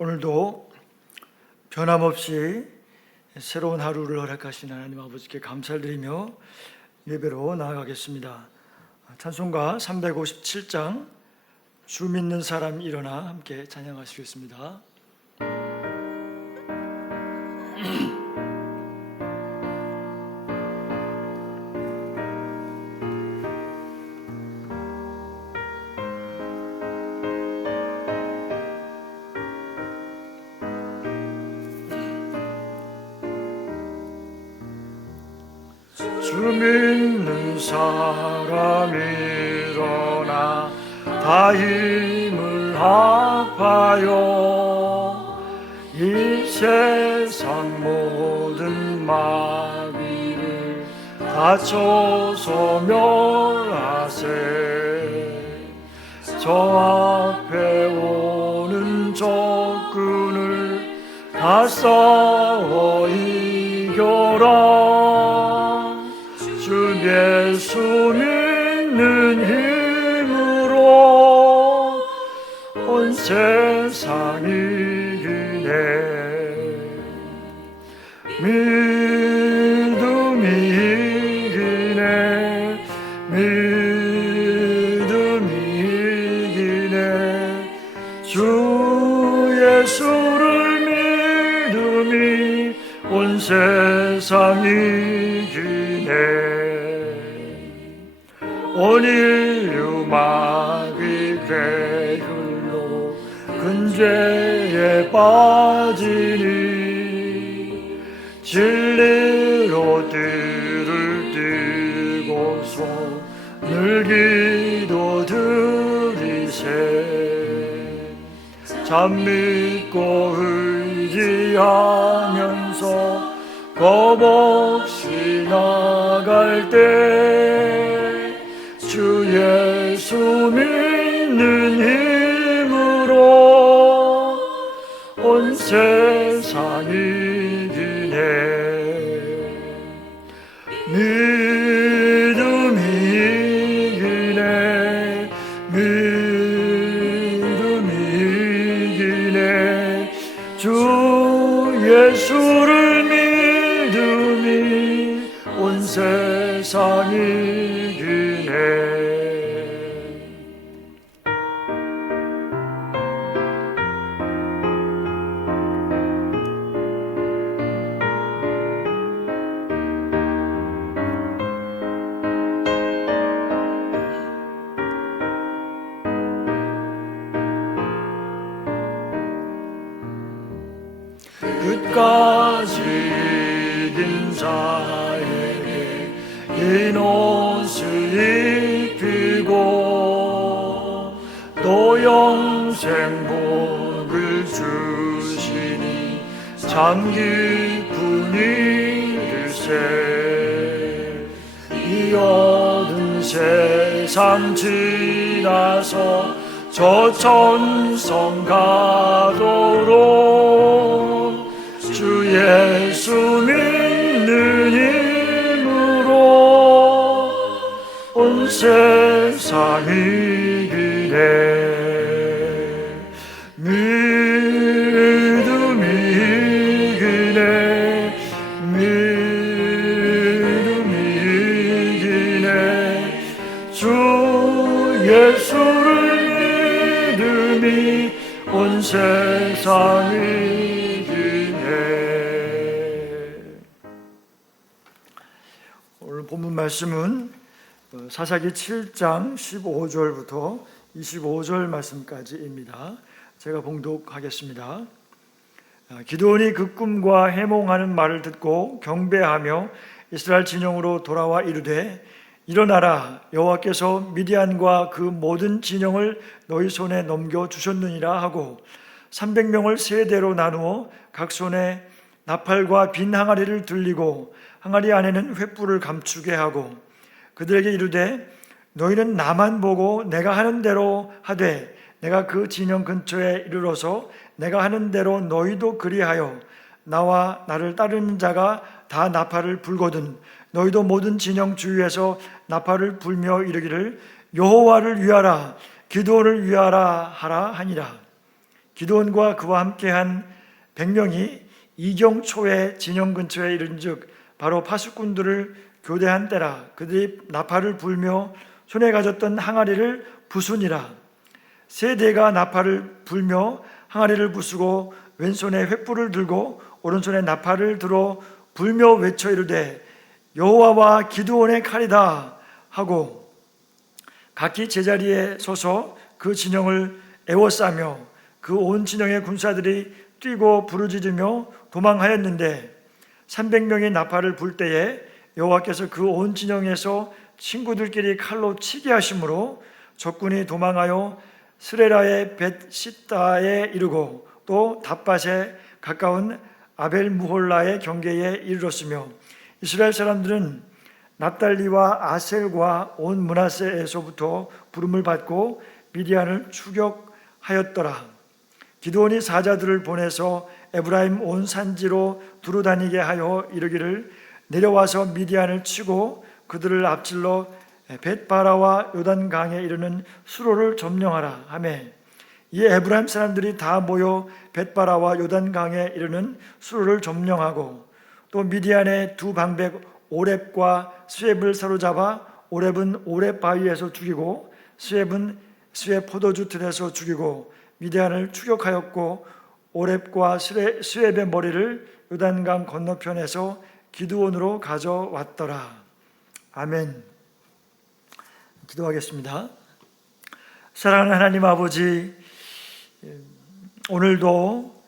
오늘도 변함없이 새로운 하루를 허락하신 하나님 아버지께 감사를 드리며 예배로 나아가겠습니다. 찬송가 357장 주 믿는 사람 일어나 함께 찬양하시겠습니다. 주 믿는 사람 일어나 다 힘을 합하여 이 세상 모든 마귀를 다쳐서 멸하세. 저 앞에 오는 적군을 다 싸워 이겨라. 주 예수 믿는 힘으로 온 세상이 이기네. 믿음이 이기네. 믿음이 이기네. 주 예수를 믿음이 온 세상이 이기네. 온 인류 마귀 괴율로 근죄에 빠지니 진리로 띠를 띠고서 늘 기도 드리세. 참 믿고 의지하면서 겁없이 나갈 때 주 예수 믿는 힘으로 온 세상이 이기네. 믿음이 이기네. 믿음이 이기네. 주 예수를 믿음이 온 세상이 끝까지 이긴 자에게 흰 옷을 입히고 또 영생 복을 주시니 참 기쁜 일일세. 이 어두운 세상 지나서 저 천성 가도록 주 예수 믿는 힘으로 온 세상이 이기네. 믿음이 이기네. 믿음이 이기네. 주 예수를 믿음이 온 세상이 본문 말씀은 사사기 7장 15절부터 25절 말씀까지입니다. 제가 봉독하겠습니다. 기드온이 그 꿈과 해몽하는 말을 듣고 경배하며 이스라엘 진영으로 돌아와 이르되 일어나라. 여호와께서 미디안과 그 모든 진영을 너희 손에 넘겨주셨느니라 하고 300명을 세 대로 나누어 각 손에 나팔과 빈 항아리를 들리고 항아리 안에는 횃불을 감추게 하고 그들에게 이르되 너희는 나만 보고 내가 하는 대로 하되 내가 그 진영 근처에 이르러서 내가 하는 대로 너희도 그리하여 나와 나를 따르는 자가 다 나팔을 불거든 너희도 모든 진영 주위에서 나팔을 불며 이르기를 여호와를 위하라 기드온을 위하라 하라 하니라. 기드온과 그와 함께한 100명이 이경초의 진영 근처에 이른즉 바로 파수꾼들을 교대한 때라. 그들이 나팔을 불며 손에 가졌던 항아리를 부수니라. 세 대가 나팔을 불며 항아리를 부수고 왼손에 횃불을 들고 오른손에 나팔을 들어 불며 외쳐 이르되 여호와와 기드온의 칼이다 하고 각기 제자리에 서서 그 진영을 에워싸며 그 온 진영의 군사들이 뛰고 부르짖으며 도망하였는데 300명이 나팔을 불 때에 여호와께서 그 온 진영에서 친구들끼리 칼로 치게 하심으로 적군이 도망하여 스레라의 벳시다에 이르고 또 답밭에 가까운 아벨무홀라의 경계에 이르렀으며 이스라엘 사람들은 납달리와 아셀과 온 므낫세에서부터 부름을 받고 미디안을 추격하였더라. 기드온이 사자들을 보내서 에브라임 온 산지로 두루다니게 하여 이르기를 내려와서 미디안을 치고 그들을 앞질러 벳바라와 요단강에 이르는 수로를 점령하라 하매 이에 에브라임 사람들이 다 모여 벳바라와 요단강에 이르는 수로를 점령하고 또 미디안의 두 방백 오렙과 스웹을 사로잡아 오렙은 오렙 바위에서 죽이고 스웹은 스웹 포도주 틀에서 죽이고 미디안을 추격하였고 오렙과 스웹의 머리를 요단강 건너편에서 기드온으로 가져왔더라. 아멘. 기도하겠습니다. 사랑하는 하나님 아버지, 오늘도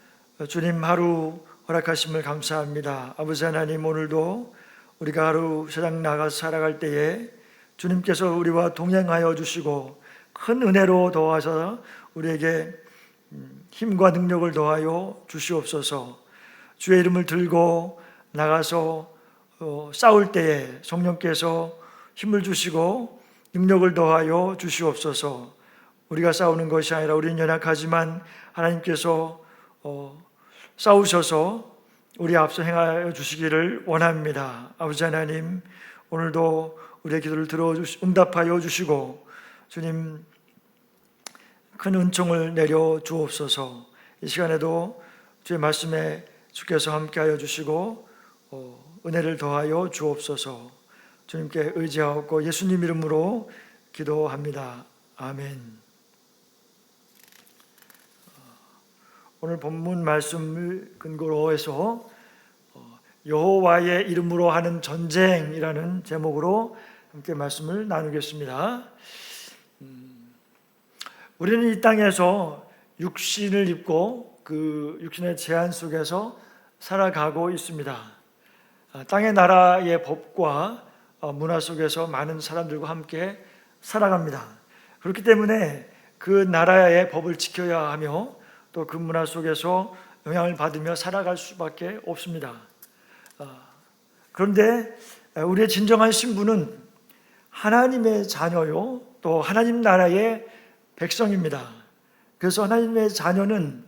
주님 하루 허락하심을 감사합니다. 아버지 하나님, 오늘도 우리가 하루 세상 나가서 살아갈 때에 주님께서 우리와 동행하여 주시고 큰 은혜로 도와서 우리에게 힘과 능력을 더하여 주시옵소서. 주의 이름을 들고 나가서 싸울 때에 성령께서 힘을 주시고 능력을 더하여 주시옵소서. 우리가 싸우는 것이 아니라 우리는 연약하지만 하나님께서 싸우셔서 우리 앞서 행하여 주시기를 원합니다. 아버지 하나님, 오늘도 우리의 기도를 응답하여 주시고 주님 큰 은총을 내려 주옵소서. 이 시간에도 주의 말씀에 주께서 함께하여 주시고 은혜를 더하여 주옵소서. 주님께 의지하옵고 예수님 이름으로 기도합니다. 아멘. 오늘 본문 말씀을 근거로 해서 여호와의 이름으로 하는 전쟁이라는 제목으로 함께 말씀을 나누겠습니다. 우리는 이 땅에서 육신을 입고 그 육신의 제한 속에서 살아가고 있습니다. 땅의 나라의 법과 문화 속에서 많은 사람들과 함께 살아갑니다. 그렇기 때문에 그 나라의 법을 지켜야 하며 또 그 문화 속에서 영향을 받으며 살아갈 수밖에 없습니다. 그런데 우리의 진정한 신분은 하나님의 자녀요, 또 하나님 나라의 백성입니다. 그래서 하나님의 자녀는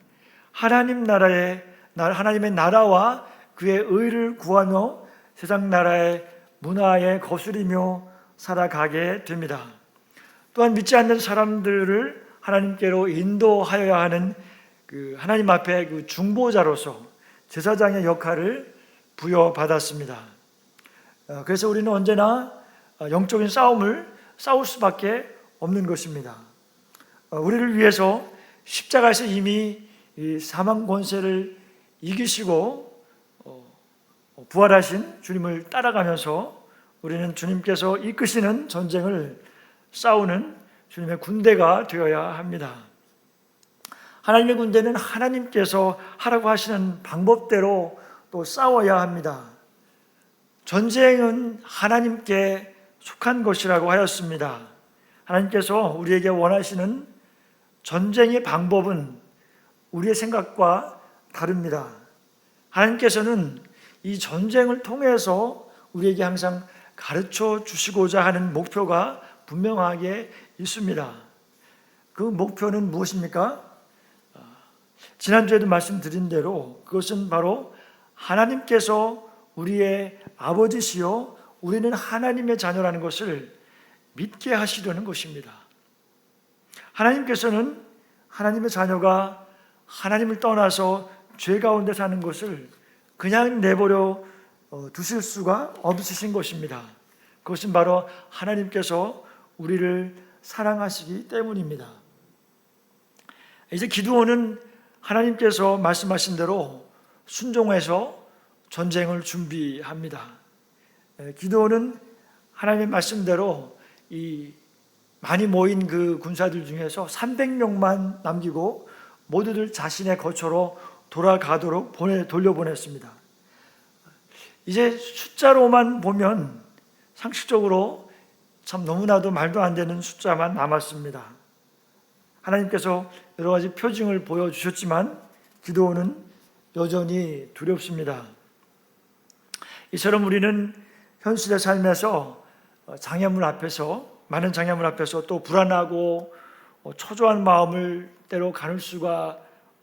하나님의 나라와 그의 의를 구하며 세상 나라의 문화에 거스리며 살아가게 됩니다. 또한 믿지 않는 사람들을 하나님께로 인도하여야 하는 그 하나님 앞에 그 중보자로서 제사장의 역할을 부여받았습니다. 그래서 우리는 언제나 영적인 싸움을 싸울 수밖에 없는 것입니다. 우리를 위해서 십자가에서 이미 이 사망 권세를 이기시고 부활하신 주님을 따라가면서 우리는 주님께서 이끄시는 전쟁을 싸우는 주님의 군대가 되어야 합니다. 하나님의 군대는 하나님께서 하라고 하시는 방법대로 또 싸워야 합니다. 전쟁은 하나님께 속한 것이라고 하였습니다. 하나님께서 우리에게 원하시는 전쟁의 방법은 우리의 생각과 다릅니다. 하나님께서는 이 전쟁을 통해서 우리에게 항상 가르쳐 주시고자 하는 목표가 분명하게 있습니다. 그 목표는 무엇입니까? 지난주에도 말씀드린 대로 그것은 바로 하나님께서 우리의 아버지시요 우리는 하나님의 자녀라는 것을 믿게 하시려는 것입니다. 하나님께서는 하나님의 자녀가 하나님을 떠나서 죄 가운데 사는 것을 그냥 내버려 두실 수가 없으신 것입니다. 그것은 바로 하나님께서 우리를 사랑하시기 때문입니다. 이제 기드온은 하나님께서 말씀하신 대로 순종해서 전쟁을 준비합니다. 기드온은 하나님의 말씀대로 이 많이 모인 그 군사들 중에서 300명만 남기고 모두들 자신의 거처로 돌아가도록 돌려보냈습니다. 이제 숫자로만 보면 상식적으로 참 너무나도 말도 안 되는 숫자만 남았습니다. 하나님께서 여러 가지 표징을 보여주셨지만 기드온은 여전히 두렵습니다. 이처럼 우리는 현실의 삶에서 장애물 앞에서, 많은 장애물 앞에서 또 불안하고 초조한 마음을 때로 가눌 수가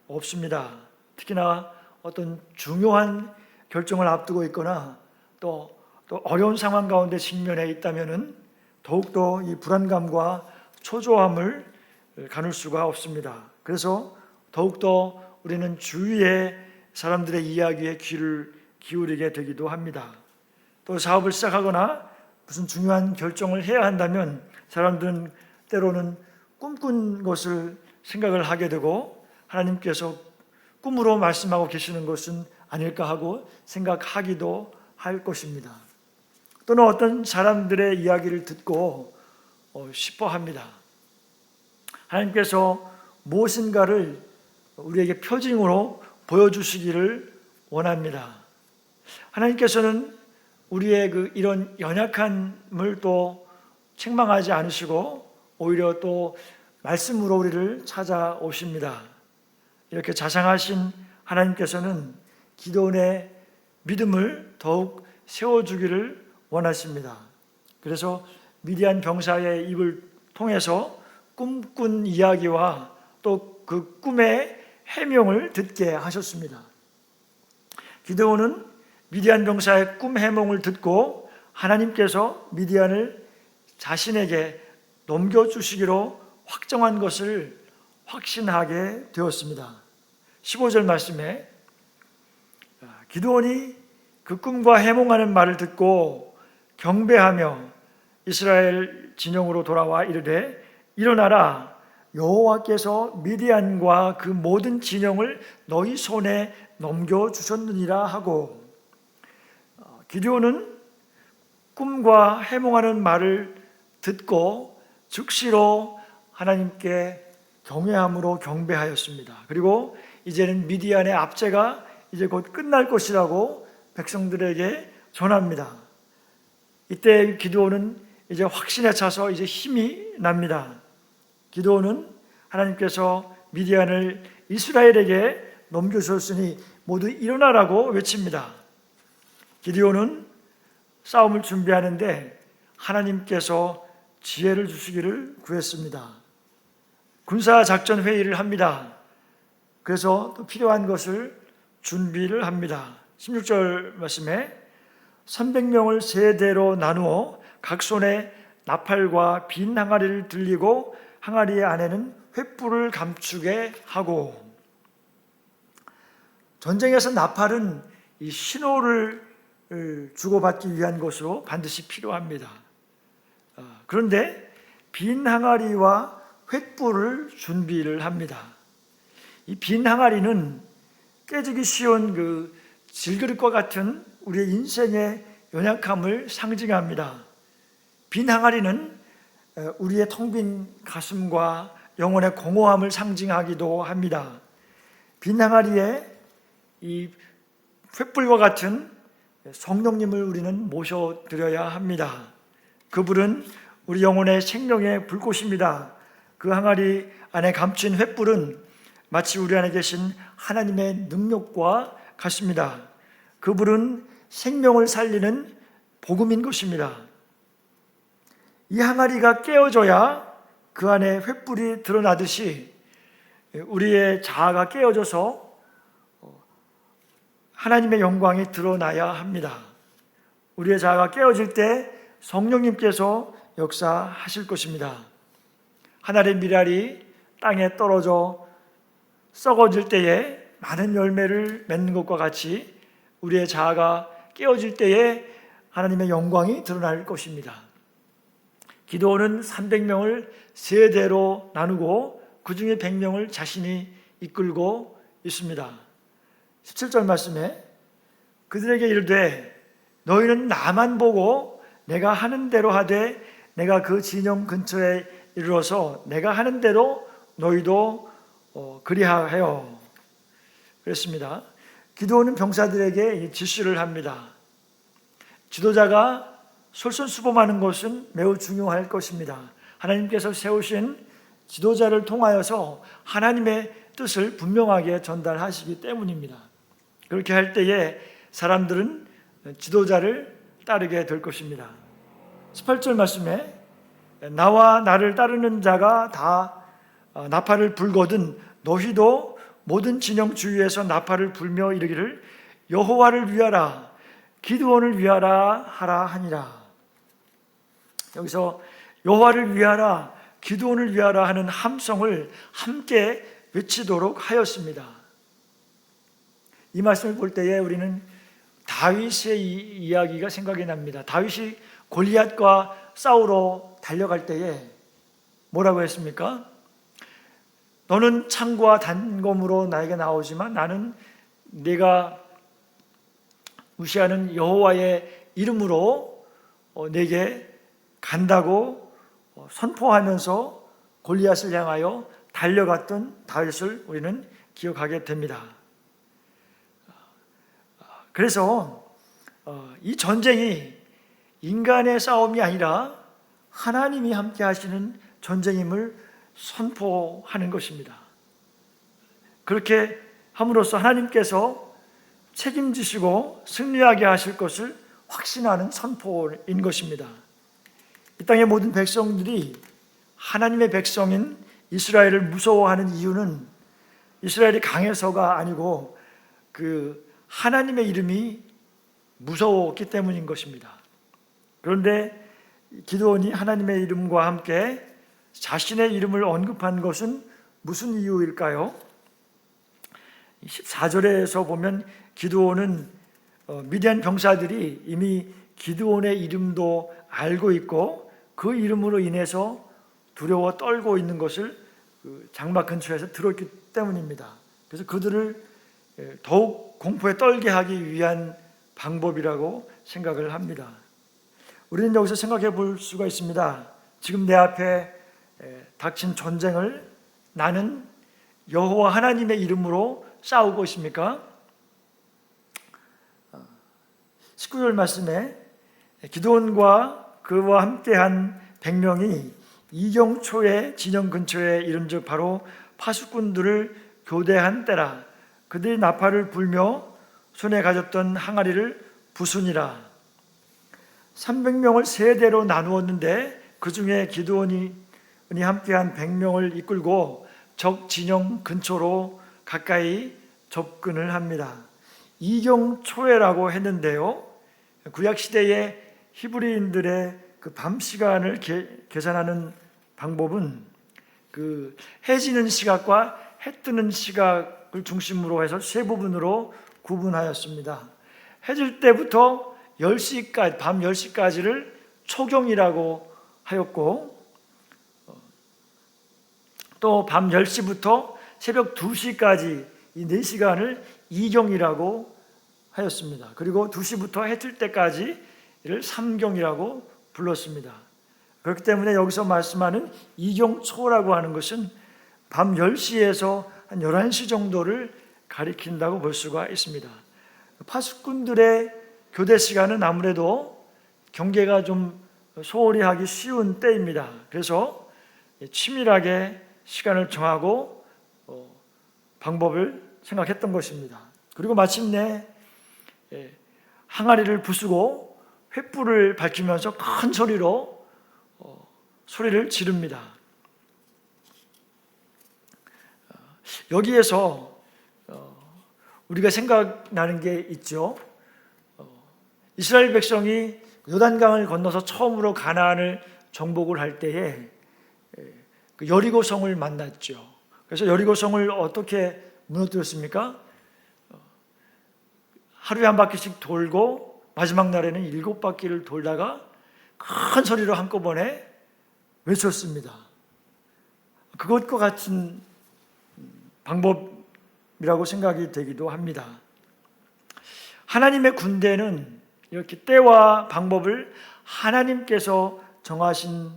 없습니다. 특히나 어떤 중요한 결정을 앞두고 있거나 또 어려운 상황 가운데 직면해 있다면은 더욱더 이 불안감과 초조함을 가눌 수가 없습니다. 그래서 더욱더 우리는 주위의 사람들의 이야기에 귀를 기울이게 되기도 합니다. 또 사업을 시작하거나 무슨 중요한 결정을 해야 한다면 사람들은 때로는 꿈꾼 것을 생각을 하게 되고 하나님께서 꿈으로 말씀하고 계시는 것은 아닐까 하고 생각하기도 할 것입니다. 또는 어떤 사람들의 이야기를 듣고 싶어 합니다. 하나님께서 무엇인가를 우리에게 표징으로 보여주시기를 원합니다. 하나님께서는 우리의 이런 연약함을 또 책망하지 않으시고 오히려 또 말씀으로 우리를 찾아오십니다. 이렇게 자상하신 하나님께서는 기드온의 믿음을 더욱 세워주기를 원하십니다. 그래서 미디안 병사의 입을 통해서 꿈꾼 이야기와 또 그 꿈의 해명을 듣게 하셨습니다. 기드온은 미디안 병사의 꿈 해몽을 듣고 하나님께서 미디안을 자신에게 넘겨주시기로 확정한 것을 확신하게 되었습니다. 15절 말씀에 기드온이 그 꿈과 해몽하는 말을 듣고 경배하며 이스라엘 진영으로 돌아와 이르되 일어나라, 여호와께서 미디안과 그 모든 진영을 너희 손에 넘겨주셨느니라 하고, 기드온은 꿈과 해몽하는 말을 듣고 즉시로 하나님께 경외함으로 경배하였습니다. 그리고 이제는 미디안의 압제가 이제 곧 끝날 것이라고 백성들에게 전합니다. 이때 기드온은 이제 확신에 차서 이제 힘이 납니다. 기드온은 하나님께서 미디안을 이스라엘에게 넘겨주셨으니 모두 일어나라고 외칩니다. 기드온은 싸움을 준비하는데 하나님께서 지혜를 주시기를 구했습니다. 군사 작전 회의를 합니다. 그래서 또 필요한 것을 준비를 합니다. 16절 말씀에 300명을 세 대로 나누어 각 손에 나팔과 빈 항아리를 들리고 항아리의 안에는 횃불을 감추게 하고, 전쟁에서 나팔은 이 신호를 주고받기 위한 것으로 반드시 필요합니다. 그런데 빈 항아리와 횃불을 준비를 합니다. 이 빈 항아리는 깨지기 쉬운 그 질그릇과 같은 우리의 인생의 연약함을 상징합니다. 빈 항아리는 우리의 텅 빈 가슴과 영혼의 공허함을 상징하기도 합니다. 빈 항아리에 이 횃불과 같은 성령님을 우리는 모셔드려야 합니다. 그 불은 우리 영혼의 생명의 불꽃입니다. 그 항아리 안에 감춘 횃불은 마치 우리 안에 계신 하나님의 능력과 같습니다. 그 불은 생명을 살리는 복음인 것입니다. 이 항아리가 깨어져야 그 안에 횃불이 드러나듯이 우리의 자아가 깨어져서 하나님의 영광이 드러나야 합니다. 우리의 자아가 깨어질 때 성령님께서 역사하실 것입니다. 하늘의 미랄이 땅에 떨어져 썩어질 때에 많은 열매를 맺는 것과 같이 우리의 자아가 깨어질 때에 하나님의 영광이 드러날 것입니다. 기드온은 300명을 세 대로 나누고 그 중에 100명을 자신이 이끌고 있습니다. 17절 말씀에 그들에게 이르되 너희는 나만 보고 내가 하는 대로 하되 내가 그 진영 근처에 이르러서 내가 하는 대로 너희도 그리하여 그랬습니다. 기드온은 병사들에게 지시를 합니다. 지도자가 솔선수범하는 것은 매우 중요할 것입니다. 하나님께서 세우신 지도자를 통하여서 하나님의 뜻을 분명하게 전달하시기 때문입니다. 그렇게 할 때에 사람들은 지도자를 따르게 될 것입니다. 18절 말씀에 나와 나를 따르는 자가 다 나팔을 불거든 너희도 모든 진영 주위에서 나팔을 불며 이르기를 여호와를 위하라 기드온을 위하라 하라 하니라. 여기서 여호와를 위하라 기드온을 위하라 하는 함성을 함께 외치도록 하였습니다. 이 말씀을 볼 때에 우리는 다윗의 이야기가 생각이 납니다. 다윗이 골리앗과 싸우러 달려갈 때에 뭐라고 했습니까? 너는 창과 단검으로 나에게 나오지만 나는 네가 무시하는 여호와의 이름으로 내게 간다고 선포하면서 골리앗을 향하여 달려갔던 다윗을 우리는 기억하게 됩니다. 그래서 이 전쟁이 인간의 싸움이 아니라 하나님이 함께 하시는 전쟁임을 선포하는 것입니다. 그렇게 함으로써 하나님께서 책임지시고 승리하게 하실 것을 확신하는 선포인 것입니다. 이 땅의 모든 백성들이 하나님의 백성인 이스라엘을 무서워하는 이유는 이스라엘이 강해서가 아니고 그 하나님의 이름이 무서웠기 때문인 것입니다. 그런데 기드온이 하나님의 이름과 함께 자신의 이름을 언급한 것은 무슨 이유일까요? 14절에서 보면 기드온은 미디안 병사들이 이미 기드온의 이름도 알고 있고 그 이름으로 인해서 두려워 떨고 있는 것을 장막 근처에서 들었기 때문입니다. 그래서 그들을 더욱 공포에 떨게 하기 위한 방법이라고 생각을 합니다. 우리는 여기서 생각해 볼 수가 있습니다. 지금 내 앞에 닥친 전쟁을 나는 여호와 하나님의 이름으로 싸우고 있습니까? 19절 말씀에 기드온과 그와 함께한 100명이 이경초의 진영 근처에 이른즉 바로 파수꾼들을 교대한 때라. 그들이 나팔을 불며 손에 가졌던 항아리를 부수니라. 300명을 세 대로 나누었는데 그 중에 기드온이 함께한 100명을 이끌고 적 진영 근처로 가까이 접근을 합니다. 이경초회라고 했는데요, 구약 시대의 히브리인들의 그 밤 시간을 계산하는 방법은 그 해 지는 시각과 해 뜨는 시각을 중심으로 해서 세 부분으로 구분하였습니다. 해 질 때부터 10시까지, 밤 10시까지를 초경이라고 하였고, 또 밤 10시부터 새벽 2시까지 이 4시간을 이경이라고 하였습니다. 그리고 2시부터 해 뜰 때까지를 삼경이라고 불렀습니다. 그렇기 때문에 여기서 말씀하는 이경초라고 하는 것은 밤 10시에서 한 11시 정도를 가리킨다고 볼 수가 있습니다. 파수꾼들의 교대 시간은 아무래도 경계가 좀 소홀히 하기 쉬운 때입니다. 그래서 치밀하게 시간을 정하고 방법을 생각했던 것입니다. 그리고 마침내 항아리를 부수고 횃불을 밝히면서 큰 소리로 소리를 지릅니다. 여기에서 우리가 생각나는 게 있죠. 이스라엘 백성이 요단강을 건너서 처음으로 가나안을 정복을 할 때에 그 여리고성을 만났죠. 그래서 여리고성을 어떻게 무너뜨렸습니까? 하루에 한 바퀴씩 돌고 마지막 날에는 7바퀴를 돌다가 큰 소리로 한꺼번에 외쳤습니다. 그것과 같은 방법이라고 생각이 되기도 합니다. 하나님의 군대는 이렇게 때와 방법을 하나님께서 정하신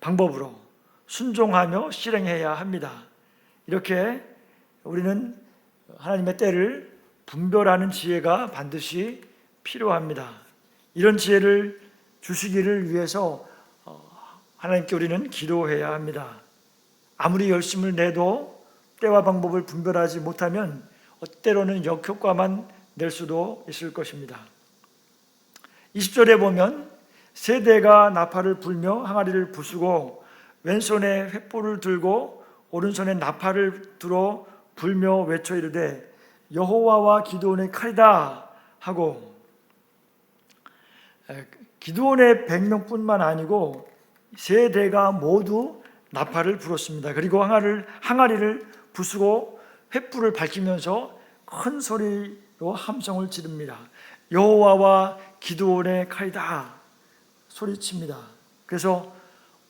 방법으로 순종하며 실행해야 합니다. 이렇게 우리는 하나님의 때를 분별하는 지혜가 반드시 필요합니다. 이런 지혜를 주시기를 위해서 하나님께 우리는 기도해야 합니다. 아무리 열심을 내도 때와 방법을 분별하지 못하면 때로는 역효과만 낼 수도 있을 것입니다. 20절에 보면 세대가 나팔을 불며 항아리를 부수고 왼손에 횃불을 들고 오른손에 나팔을 들어 불며 외쳐 이르되 여호와와 기드온의 칼이다 하고, 기드온의 100명뿐만 아니고 세대가 모두 나팔을 불었습니다. 그리고 항아리를 부수고 횃불을 밝히면서 큰 소리로 함성을 지릅니다. 여호와와 기드온의 칼이다 소리칩니다. 그래서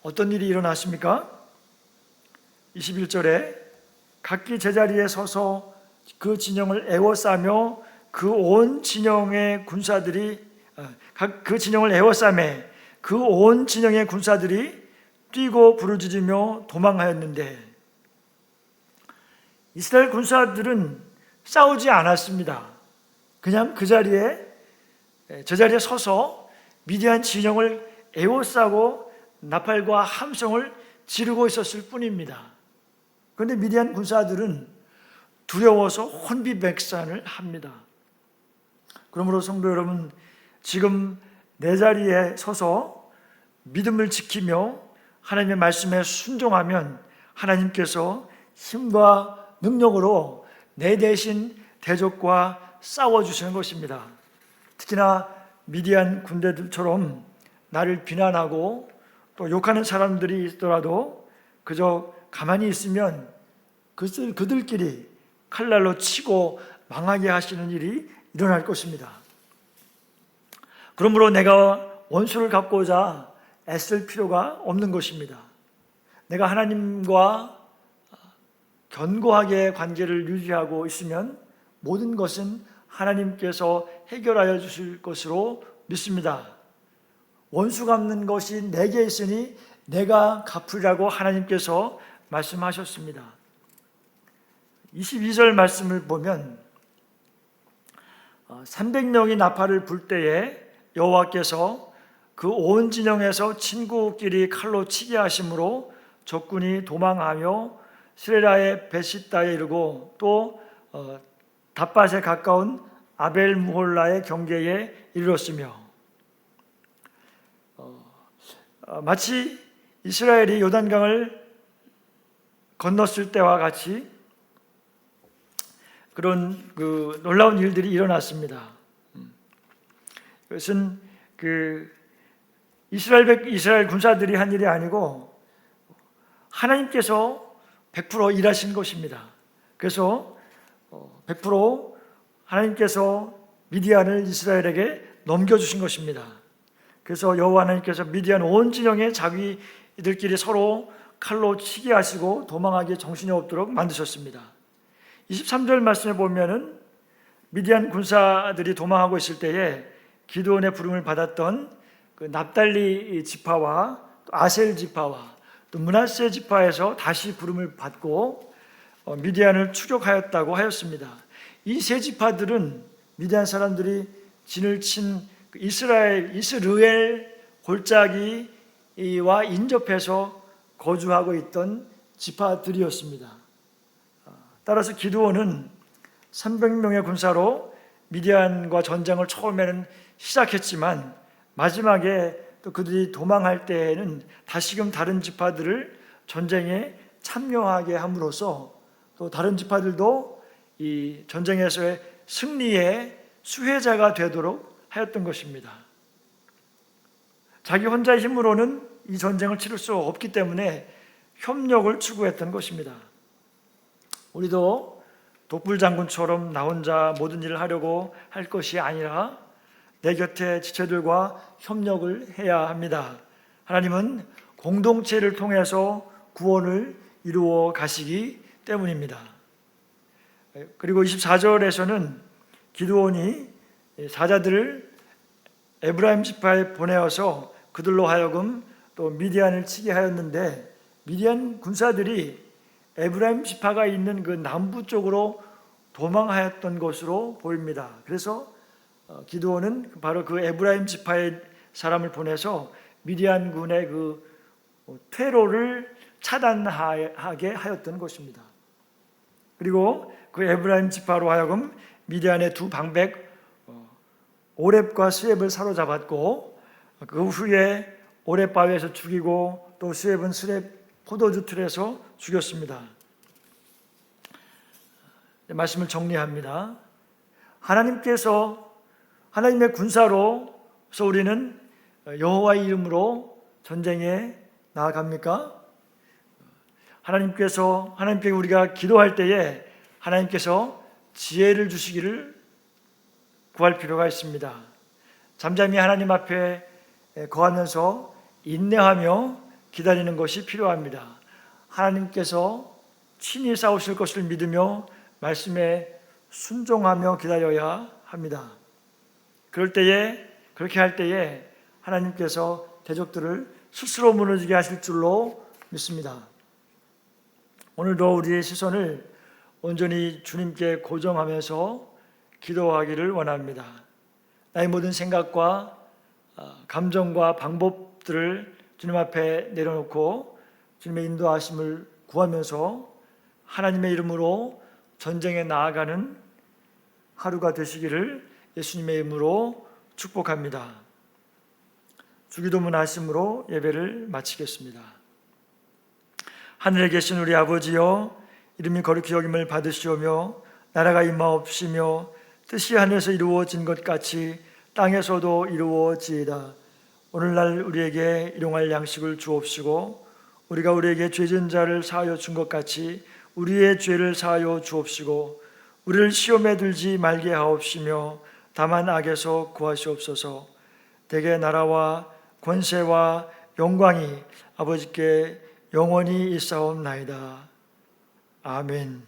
어떤 일이 일어났습니까? 21절에 각기 제자리에 서서 그 진영을 에워싸며 그 온 진영의 군사들이 뛰고 부르짖으며 도망하였는데, 이스라엘 군사들은 싸우지 않았습니다. 그냥 제자리에 서서 미디안 진영을 에워싸고 나팔과 함성을 지르고 있었을 뿐입니다. 그런데 미디안 군사들은 두려워서 혼비백산을 합니다. 그러므로 성도 여러분, 지금 내 자리에 서서 믿음을 지키며 하나님의 말씀에 순종하면 하나님께서 힘과 능력으로 내 대신 대적과 싸워주시는 것입니다. 특히나 미디안 군대들처럼 나를 비난하고 또 욕하는 사람들이 있더라도 그저 가만히 있으면 그들끼리 칼날로 치고 망하게 하시는 일이 일어날 것입니다. 그러므로 내가 원수를 갚고자 애쓸 필요가 없는 것입니다. 내가 하나님과 견고하게 관계를 유지하고 있으면 모든 것은 하나님께서 해결하여 주실 것으로 믿습니다. 원수 갚는 것이 내게 있으니 내가 갚으라고 하나님께서 말씀하셨습니다. 22절 말씀을 보면 300명이 나팔을 불 때에 여호와께서 그 온 진영에서 친구끼리 칼로 치게 하심으로 적군이 도망하며 스레라의 베시다에 이르고 또 닷밭에 가까운 아벨무홀라의 경계에 이르렀으며, 마치 이스라엘이 요단강을 건넜을 때와 같이 그런 놀라운 일들이 일어났습니다. 이것은 이스라엘 군사들이 한 일이 아니고 하나님께서 100% 일하신 것입니다. 그래서 100% 하나님께서 미디안을 이스라엘에게 넘겨주신 것입니다. 그래서 여호와 하나님께서 미디안 온 진영의 자기들끼리 서로 칼로 치게 하시고 도망하기에 정신이 없도록 만드셨습니다. 23절 말씀에 보면은 미디안 군사들이 도망하고 있을 때에 기드온의 부름을 받았던 그 납달리 지파와 또 아셀 지파와 또 므낫세 지파에서 다시 부름을 받고 미디안을 추격하였다고 하였습니다. 이 세 지파들은 미디안 사람들이 진을 친 이스르엘 골짜기와 인접해서 거주하고 있던 지파들이었습니다. 따라서 기드온은 300명의 군사로 미디안과 전쟁을 처음에는 시작했지만 마지막에 또 그들이 도망할 때에는 다시금 다른 지파들을 전쟁에 참여하게 함으로써 또 다른 지파들도 이 전쟁에서의 승리의 수혜자가 되도록 하였던 것입니다. 자기 혼자의 힘으로는 이 전쟁을 치를 수 없기 때문에 협력을 추구했던 것입니다. 우리도 독불장군처럼 나 혼자 모든 일을 하려고 할 것이 아니라 내 곁에 지체들과 협력을 해야 합니다. 하나님은 공동체를 통해서 구원을 이루어 가시기 때문입니다. 그리고 24절에서는 기드온이 사자들을 에브라임 지파에 보내어서 그들로 하여금 또 미디안을 치게 하였는데, 미디안 군사들이 에브라임 지파가 있는 그 남부 쪽으로 도망하였던 것으로 보입니다. 그래서 기드온은 바로 그 에브라임 지파의 사람을 보내서 미디안군의 그 퇴로를 차단하게 하였던 것입니다. 그리고 그 에브라임 지파로 하여금 미디안의 두 방백 오렙과 스웹을 사로잡았고, 그 후에 오렙 바위에서 죽이고 또 스웹은 스웹 포도주 틀에서 죽였습니다. 말씀을 정리합니다. 하나님의 군사로서 우리는 여호와의 이름으로 전쟁에 나아갑니까? 하나님께 우리가 기도할 때에 하나님께서 지혜를 주시기를 구할 필요가 있습니다. 잠잠히 하나님 앞에 거하면서 인내하며 기다리는 것이 필요합니다. 하나님께서 친히 싸우실 것을 믿으며 말씀에 순종하며 기다려야 합니다. 그렇게 할 때에 하나님께서 대적들을 스스로 무너지게 하실 줄로 믿습니다. 오늘도 우리의 시선을 온전히 주님께 고정하면서 기도하기를 원합니다. 나의 모든 생각과 감정과 방법들을 주님 앞에 내려놓고 주님의 인도하심을 구하면서 하나님의 이름으로 전쟁에 나아가는 하루가 되시기를 예수님의 이름으로 축복합니다. 주기도문 하심으로 예배를 마치겠습니다. 하늘에 계신 우리 아버지여, 이름이 거룩히 여김을 받으시오며 나라가 임하옵시며 뜻이 하늘에서 이루어진 것 같이 땅에서도 이루어지이다. 오늘날 우리에게 일용할 양식을 주옵시고 우리가 우리에게 죄진 자를 사하여 준 것 같이 우리의 죄를 사하여 주옵시고 우리를 시험에 들지 말게 하옵시며 다만 악에서 구하시옵소서. 대개 나라와 권세와 영광이 아버지께 영원히 있사옵나이다. 아멘.